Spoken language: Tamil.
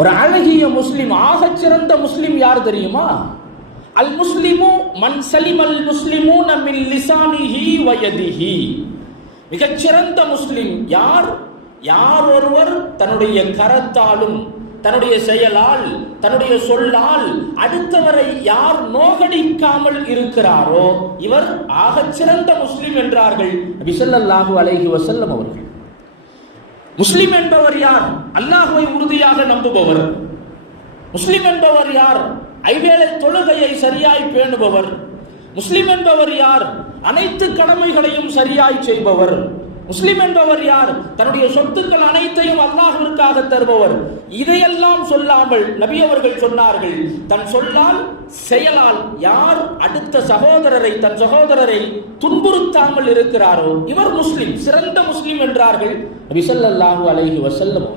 ஒரு அழகிய முஸ்லிம், ஆகச் சிறந்த முஸ்லிம் யார் தெரியுமா? அல் முஸ்லிமு மன் சலிமல் முஸ்லிமூன மின் லிசானிஹி வ யதிஹி. மிகச்சிறந்த முஸ்லிம் யார்? யார் ஒருவர் தன்னுடைய கரத்தாலும் தன்னுடைய செயலால் தன்னுடைய சொல்லால் அடுத்தவரை யார் நோகடிக்காமல் இருக்கிறாரோ இவர் ஆகச் சிறந்த முஸ்லிம் என்றார்கள் நபி ஸல்லல்லாஹு அலைஹி வஸல்லம் அவர்கள். முஸ்லிம் என்பவர் யார்? அல்லாஹ்வை உறுதியாக நம்புபவர். முஸ்லிம் என்பவர் யார்? ஐவேளை தொழுகையை சரியாய் பேணுபவர். முஸ்லிம் என்பவர் யார்? அனைத்து கடமைகளையும் சரியாய் செய்பவர். முஸ்லிம் என்பவர் யார்? தன்னுடைய சொத்துக்கள் அனைத்தையும் அல்லாஹ்விற்காக தருபவர். இதையெல்லாம் சொல்லாமல் நபி அவர்கள் சொன்னார்கள், தன் சொல்லால் செயலால் யார் அடுத்த சகோதரரை தன் சகோதரரை துன்புறுத்தாமல் இருக்கிறாரோ இவர் முஸ்லிம், சிறந்த முஸ்லிம் என்றார்கள் நபி ஸல்லல்லாஹு அலைஹி வஸல்லம்.